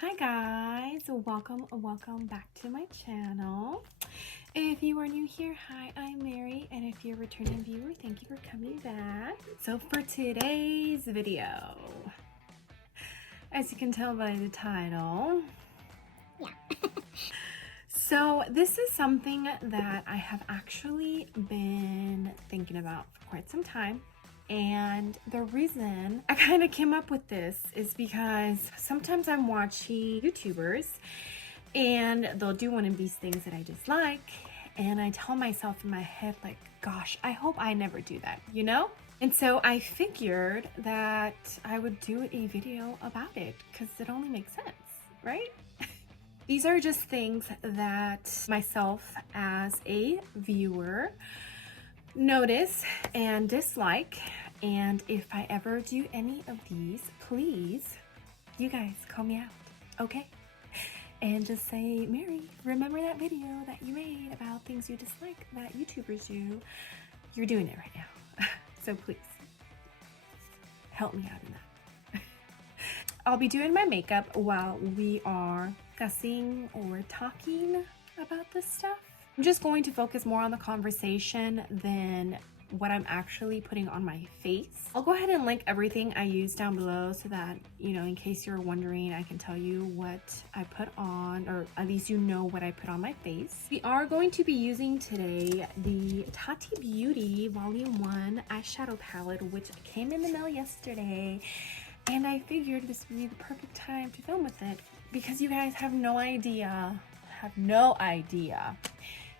Hi guys, welcome back to my channel. If you are new here, hi, I'm Mary, and if you're a returning viewer, thank you for coming back. So for today's video, as you can tell by the title, so this is something that I have actually been thinking about for quite some time. And the reason I kind of came up with this is because sometimes I'm watching YouTubers and they'll do one of these things that I dislike, and I tell myself in my head, like, gosh, I hope I never do that, you know? And so I figured that I would do a video about it because it only makes sense, right? These are just things that myself as a viewer notice and dislike, and if I ever do any of these, please, you guys call me out, okay? And just say, Mary, remember that video that you made about things you dislike that YouTubers do? You're doing it right now. So please help me out in that. I'll be doing my makeup while we are discussing or talking about this stuff. I'm just going to focus more on the conversation than what I'm actually putting on my face. I'll go ahead and link everything I use down below so that, you know, in case you're wondering, I can tell you what I put on, or at least you know what I put on my face. We are going to be using today the Tati Beauty Volume 1 eyeshadow palette, which came in the mail yesterday. And I figured this would be the perfect time to film with it because you guys have no idea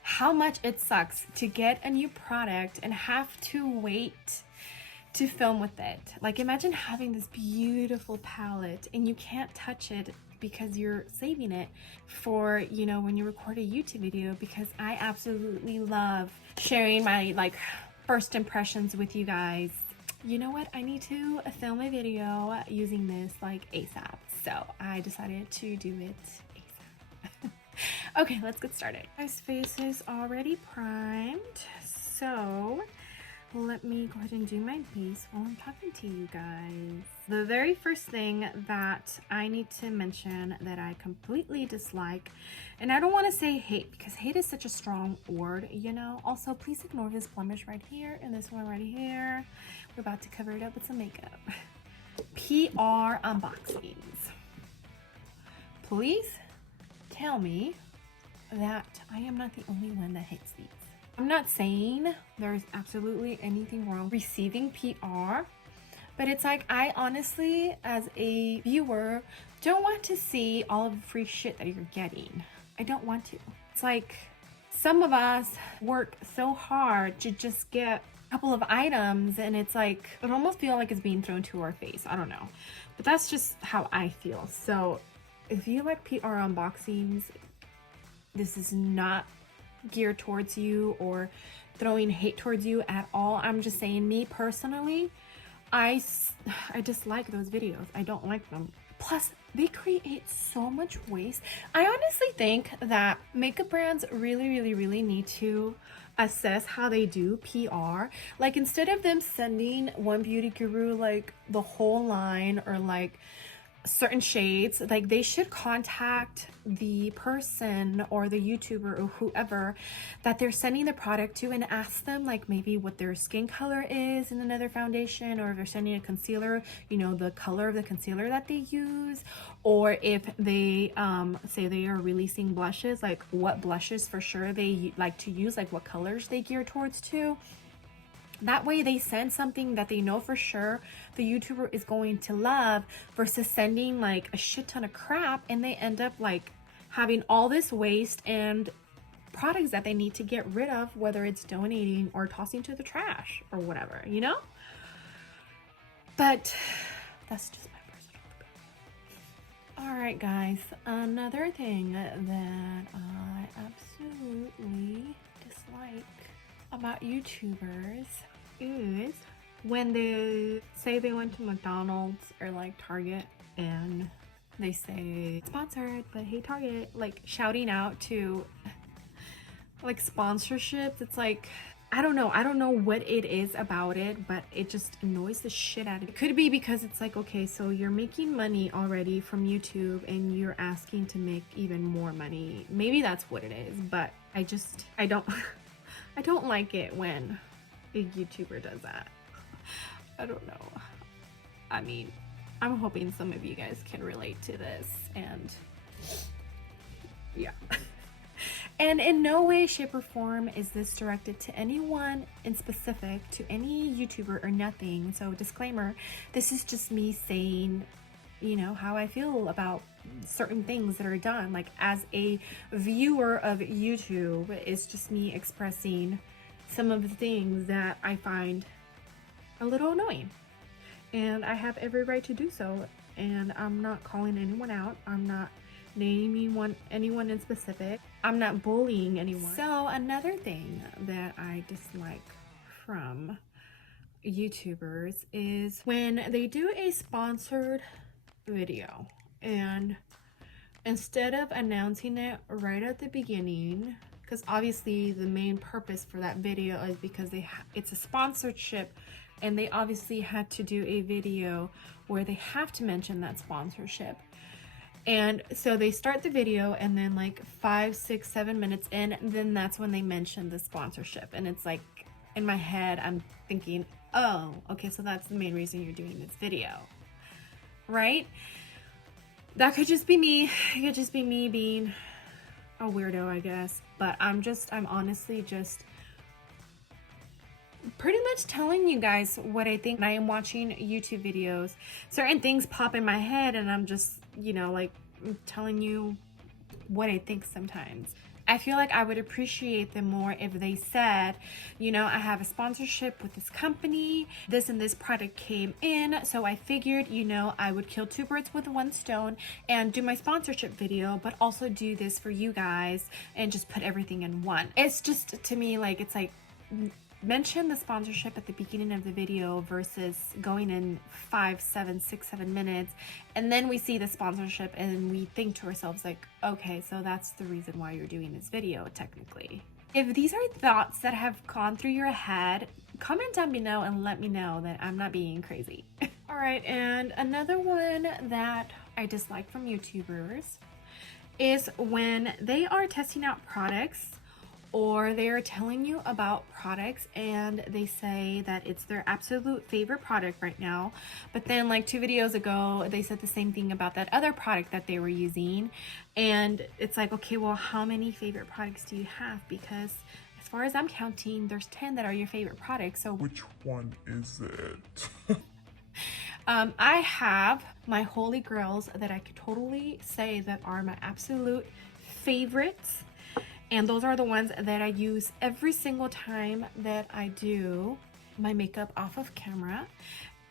how much it sucks to get a new product and have to wait to film with it. Like, imagine having this beautiful palette and you can't touch it because you're saving it for, you know, when you record a YouTube video, because I absolutely love sharing my like first impressions with you guys. You know what? I need to film a video using this like ASAP. So I decided to do it ASAP. Okay, let's get started. My face is already primed, so let me go ahead and do my base while I'm talking to you guys. The very first thing that I need to mention that I completely dislike, and I don't want to say hate because hate is such a strong word, you know. Also, please ignore this blemish right here and this one right here. We're about to cover it up with some makeup. PR unboxings. Please tell me that I am not the only one that hates these. I'm not saying there's absolutely anything wrong receiving PR, but it's like, I honestly, as a viewer, don't want to see all of the free shit that you're getting. I don't want to. It's like, some of us work so hard to just get a couple of items, and it's like, it almost feels like it's being thrown to our face. I don't know, but that's just how I feel. So if you like PR unboxings, this is not geared towards you or throwing hate towards you at all. I'm just saying, me personally, I dislike those videos. I don't like them. Plus, they create so much waste. I honestly think that makeup brands really need to assess how they do PR. Like, instead of them sending one beauty guru like the whole line or like certain shades, like, they should contact the person or the YouTuber or whoever that they're sending the product to and ask them, like, maybe what their skin color is in another foundation, or if they're sending a concealer, you know, the color of the concealer that they use, or if they say they are releasing blushes, like what blushes for sure they like to use, like what colors they gear towards to. That way they send something that they know for sure the YouTuber is going to love, versus sending like a shit ton of crap and they end up like having all this waste and products that they need to get rid of, whether it's donating or tossing to the trash or whatever, you know? But that's just my personal opinion. All right, guys, another thing that I absolutely dislike about YouTubers is when they say they went to McDonald's or like Target and they say sponsored, but hey Target, like shouting out to like sponsorships. It's like, I don't know. I don't know what it is about it, but it just annoys the shit out of me. It could be because it's like, okay, so you're making money already from YouTube and you're asking to make even more money. Maybe that's what it is, but I don't, I don't like it when a YouTuber does that. I don't know. I mean, I'm hoping some of you guys can relate to this, and yeah. And in no way, shape, or form is this directed to anyone in specific, to any YouTuber or nothing. So disclaimer, this is just me saying, you know, how I feel about certain things that are done. Like, as a viewer of YouTube, it's just me expressing some of the things that I find a little annoying. And I have every right to do so. And I'm not calling anyone out. I'm not naming anyone in specific. I'm not bullying anyone. So another thing that I dislike from YouTubers is when they do a sponsored video, and instead of announcing it right at the beginning, because obviously the main purpose for that video is because it's a sponsorship, and they obviously had to do a video where they have to mention that sponsorship. And so they start the video, and then like 5, 6, 7 minutes in, then that's when they mention the sponsorship. And it's like, in my head, I'm thinking, oh, okay, so that's the main reason you're doing this video, right? That could just be me. It could just be me being a weirdo, I guess. But I'm honestly just pretty much telling you guys what I think. When I am watching YouTube videos, certain things pop in my head, and I'm just, you know, like, telling you what I think sometimes. I feel like I would appreciate them more if they said, you know, I have a sponsorship with this company, this and this product came in, so I figured, you know, I would kill two birds with one stone and do my sponsorship video, but also do this for you guys and just put everything in one. It's just, to me, like, it's like, mention the sponsorship at the beginning of the video versus going in 5, 7, 6, 7 minutes, and then we see the sponsorship and we think to ourselves like, okay, so that's the reason why you're doing this video technically. If these are thoughts that have gone through your head, comment down below and let me know that I'm not being crazy. All right, and another one that I dislike from YouTubers is when they are testing out products, or they are telling you about products and they say that it's their absolute favorite product right now, but then like 2 videos ago they said the same thing about that other product that they were using, and it's like, okay, well, how many favorite products do you have? Because as far as I'm counting, there's 10 that are your favorite products, so which one is it? I have my holy grails that I could totally say that are my absolute favorites. And those are the ones that I use every single time that I do my makeup off of camera.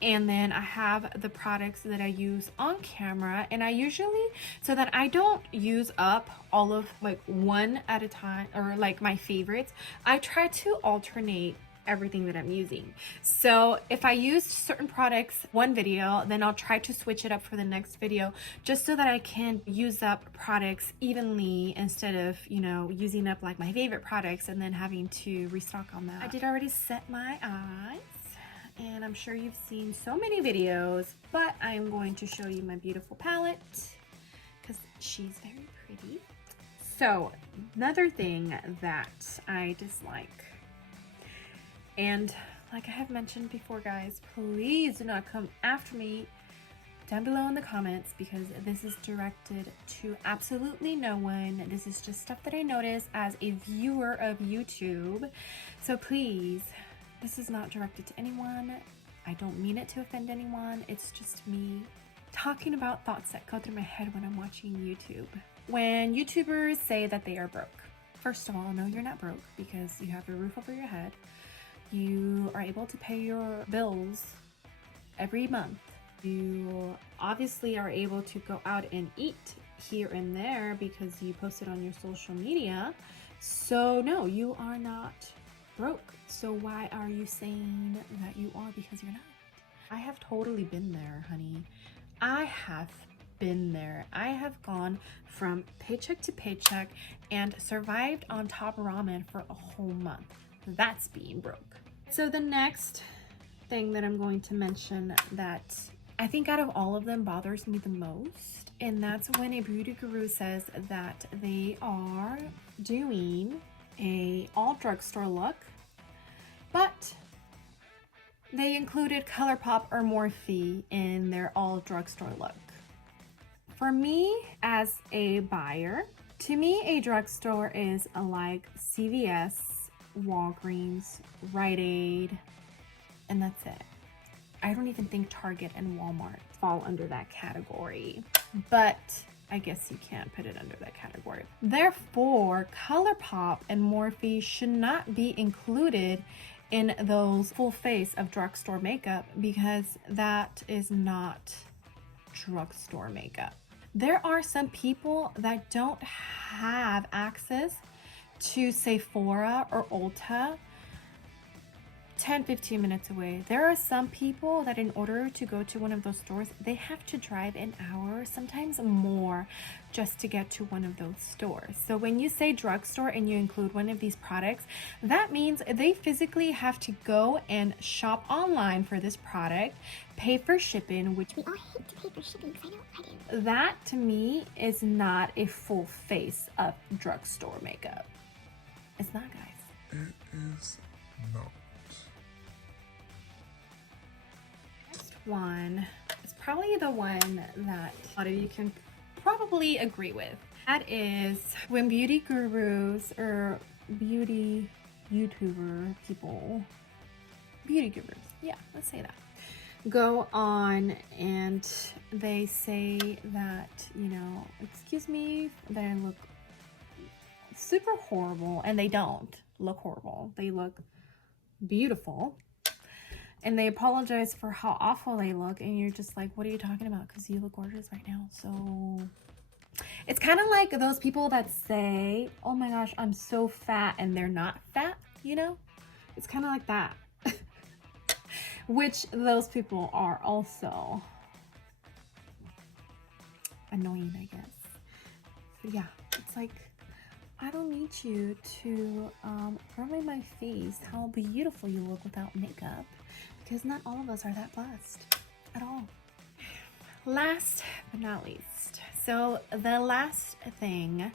And then I have the products that I use on camera, and I usually, so that I don't use up all of like one at a time, or like my favorites, I try to alternate everything that I'm using. So if I used certain products one video, then I'll try to switch it up for the next video, just so that I can use up products evenly instead of, you know, using up like my favorite products and then having to restock on that. I did already set my eyes, and I'm sure you've seen so many videos, but I am going to show you my beautiful palette because she's very pretty. So another thing that I dislike, and like I have mentioned before, guys, please do not come after me down below in the comments, because this is directed to absolutely no one. This is just stuff that I notice as a viewer of YouTube. So please, this is not directed to anyone. I don't mean it to offend anyone. It's just me talking about thoughts that go through my head when I'm watching YouTube. When YouTubers say that they are broke, first of all, no, you're not broke, because you have a roof over your head. You are able to pay your bills every month. You obviously are able to go out and eat here and there because you post it on your social media. So no, you are not broke. So why are you saying that you are? Because you're not. I have totally been there, honey. I have been there. I have gone from paycheck to paycheck and survived on top ramen for a whole month. that's being broke. So the next thing that I'm going to mention that I think out of all of them bothers me the most, and that's when a beauty guru says that they are doing a all drugstore look, but they included Colourpop or Morphe in their all drugstore look. For me, as a buyer, to me, a drugstore is like CVS, Walgreens, Rite Aid, and that's it. I don't even think Target and Walmart fall under that category, but I guess you can't put it under that category. Therefore, Colourpop and Morphe should not be included in those full face of drugstore makeup because that is not drugstore makeup. There are some people that don't have access to Sephora or Ulta 10-15 minutes away. There are some people that in order to go to one of those stores, they have to drive an hour, sometimes more, just to get to one of those stores. So when you say drugstore and you include one of these products, that means they physically have to go and shop online for this product, pay for shipping, which we all hate to pay for shipping because I know I do. That to me is not a full face of drugstore makeup. It's not, guys. It is not. One is probably the one that a lot of you can probably agree with. That is when beauty gurus or beauty YouTuber people, beauty gurus, yeah, let's say that, go on and they say that, you know, excuse me, that I look super horrible, and they don't look horrible. They look beautiful. And they apologize for how awful they look, and you're just like, what are you talking about? Because you look gorgeous right now. So it's kind of like those people that say, oh my gosh, I'm so fat, and they're not fat, you know? It's kind of like that. Which those people are also annoying, I guess. So yeah, it's like, I don't need you to rub in my face how beautiful you look without makeup, because not all of us are that blessed at all. Last but not least, so the last thing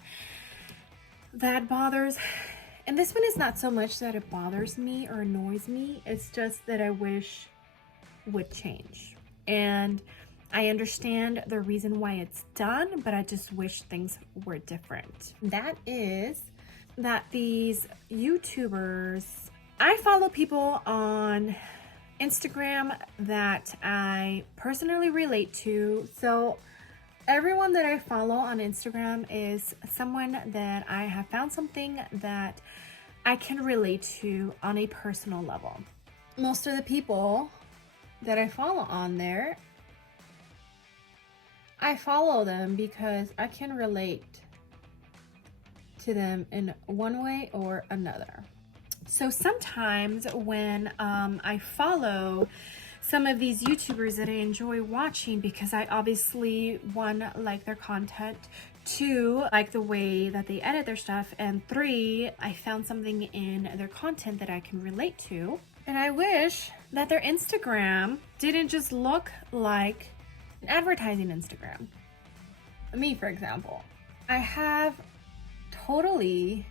that bothers, and this one is not so much that it bothers me or annoys me, it's just that I wish would change. And I understand the reason why it's done, but I just wish things were different. That is that these YouTubers, I follow people on Instagram that I personally relate to. So everyone that I follow on Instagram is someone that I have found something that I can relate to on a personal level. Most of the people that I follow on there, I follow them because I can relate to them in one way or another. So sometimes when I follow some of these YouTubers that I enjoy watching, because I obviously, one, like their content, two, like the way that they edit their stuff, and three, I found something in their content that I can relate to. And I wish that their Instagram didn't just look like an advertising Instagram. Me, for example, I have totally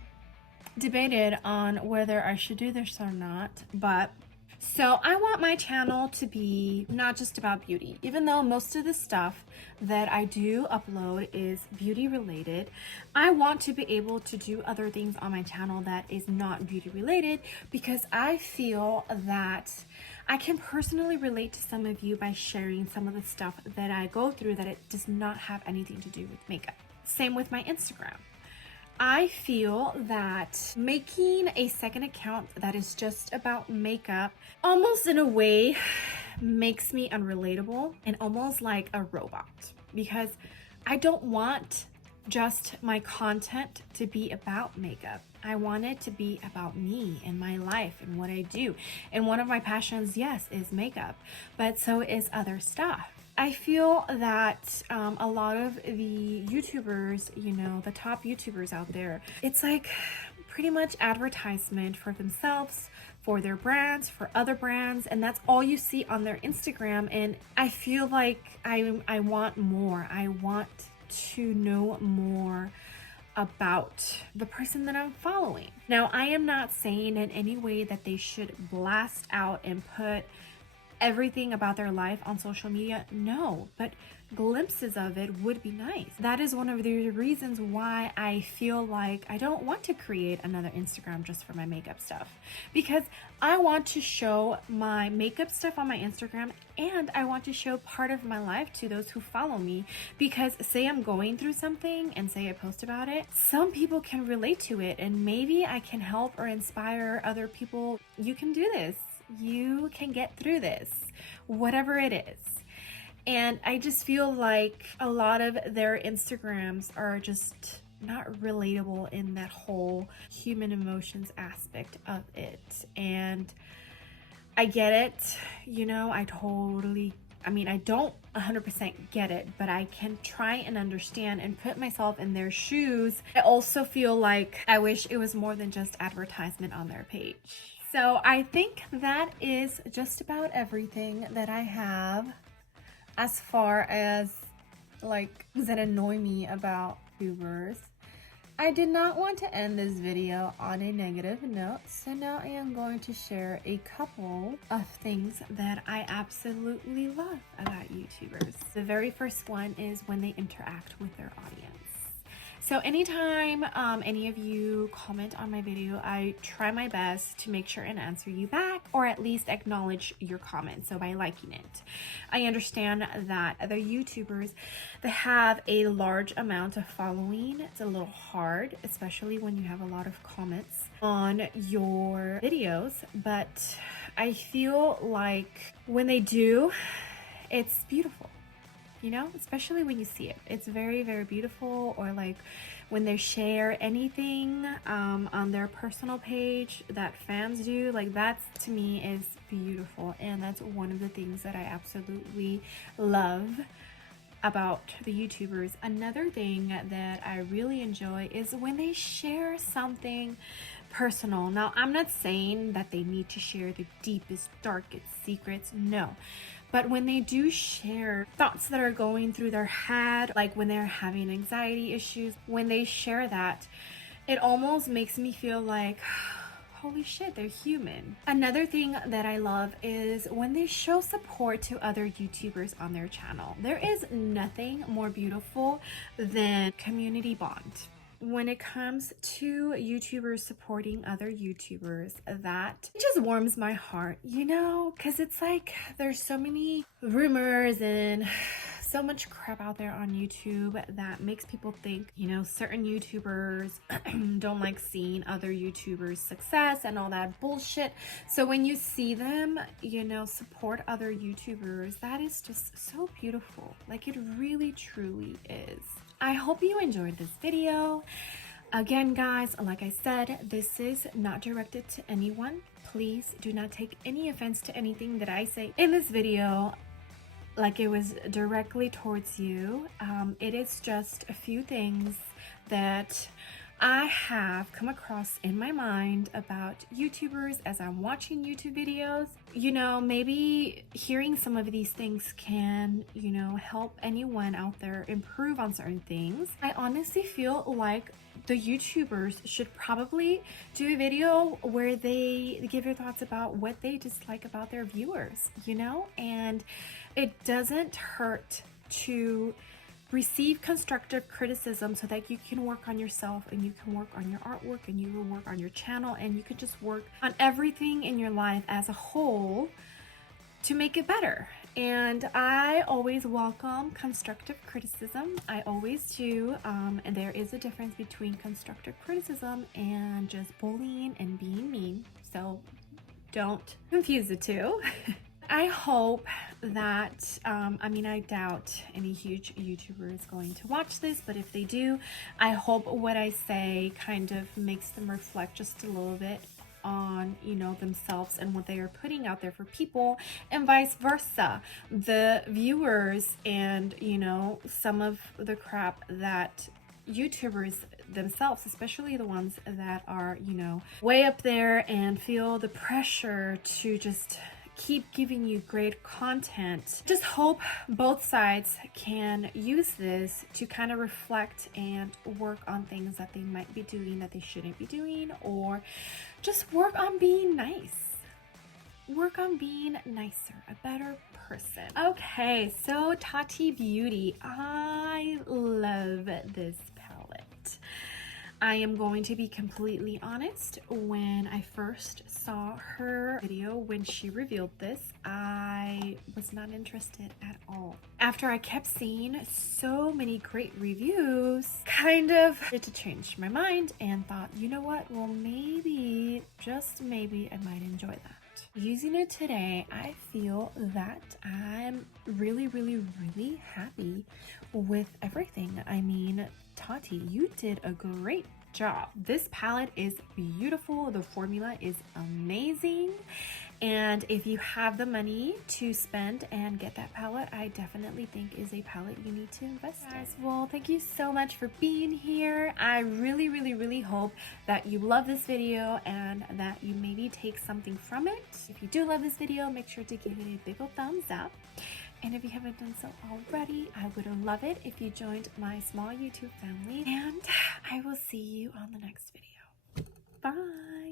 debated on whether I should do this or not, but so I want my channel to be not just about beauty. Even though most of the stuff that I do upload is beauty related, I want to be able to do other things on my channel that is not beauty related, because I feel that I can personally relate to some of you by sharing some of the stuff that I go through that it does not have anything to do with makeup. Same with my Instagram. I feel that making a second account that is just about makeup almost in a way makes me unrelatable and almost like a robot, because I don't want just my content to be about makeup. I want it to be about me and my life and what I do. And one of my passions, yes, is makeup, but so is other stuff. I feel that a lot of the YouTubers, you know, the top YouTubers out there, it's like pretty much advertisement for themselves, for their brands, for other brands, and that's all you see on their Instagram. And I feel like I want more. I want to know more about the person that I'm following. Now, I am not saying in any way that they should blast out and put everything about their life on social media. No, but glimpses of it would be nice. That is one of the reasons why I feel like I don't want to create another Instagram just for my makeup stuff, because I want to show my makeup stuff on my Instagram, and I want to show part of my life to those who follow me. Because say I'm going through something and say I post about it, some people can relate to it, and maybe I can help or inspire other people. You can do this. You can get through this, whatever it is. And I just feel like a lot of their Instagrams are just not relatable in that whole human emotions aspect of it. And I get it, you know, I don't 100% get it, but I can try and understand and put myself in their shoes. I also feel like I wish it was more than just advertisement on their page. So I think that is just about everything that I have as far as like things that annoy me about YouTubers. I did not want to end this video on a negative note, so now I am going to share a couple of things that I absolutely love about YouTubers. The very first one is when they interact with their audience. So anytime any of you comment on my video, I try my best to make sure and answer you back, or at least acknowledge your comment, so by liking it. I understand that other YouTubers that have a large amount of following, it's a little hard, especially when you have a lot of comments on your videos, but I feel like when they do, it's beautiful. You know, especially when you see it, it's very, very beautiful. Or like when they share anything on their personal page that fans do, like that to me is beautiful. And that's one of the things that I absolutely love about the YouTubers. Another thing that I really enjoy is when they share something personal. Now, I'm not saying that they need to share the deepest, darkest secrets, no. But when they do share thoughts that are going through their head, like when they're having anxiety issues, when they share that, it almost makes me feel like, holy shit, they're human. Another thing that I love is when they show support to other YouTubers on their channel. There is nothing more beautiful than community bond. When it comes to YouTubers supporting other YouTubers, that just warms my heart, you know, because it's like there's so many rumors and so much crap out there on YouTube that makes people think, you know, certain YouTubers don't like seeing other YouTubers' success and all that bullshit. So when you see them, you know, support other YouTubers, that is just so beautiful. Like, it really truly is. I hope you enjoyed this video. Again, guys, like I said, this is not directed to anyone. Please do not take any offense to anything that I say in this video, like it was directly towards you. It is just a few things that I have come across in my mind about YouTubers as I'm watching YouTube videos. You know, maybe hearing some of these things can, you know, help anyone out there improve on certain things. I honestly feel like the YouTubers should probably do a video where they give their thoughts about what they dislike about their viewers, you know? And it doesn't hurt to receive constructive criticism so that you can work on yourself and you can work on your artwork and you will work on your channel and you could just work on everything in your life as a whole to make it better. And I always welcome constructive criticism. I always do. And there is a difference between constructive criticism and just bullying and being mean. So don't confuse the two. I hope that, I doubt any huge YouTuber is going to watch this, but if they do, I hope what I say kind of makes them reflect just a little bit on, you know, themselves and what they are putting out there for people, and vice versa. The viewers and, you know, some of the crap that YouTubers themselves, especially the ones that are, you know, way up there and feel the pressure to just keep giving you great content. Just hope both sides can use this to kind of reflect and work on things that they might be doing that they shouldn't be doing, or just work on being nice. Work on being nicer, a better person. Okay, so Tati Beauty. I love this palette. I am going to be completely honest. When I first saw her video, when she revealed this, I was not interested at all. After I kept seeing so many great reviews, kind of had to change my mind and thought, you know what? Well, maybe, just maybe, I might enjoy that. Using it today, I feel that I'm really, really, really happy with everything. I mean, Tati, you did a great job. This palette is beautiful. The formula is amazing. And if you have the money to spend and get that palette, I definitely think is a palette you need to invest in. Well, thank you so much for being here. I really, really, really hope that you love this video and that you maybe take something from it. If you do love this video, make sure to give it a big old thumbs up. And if you haven't done so already, I would love it if you joined my small YouTube family. And I will see you on the next video. Bye!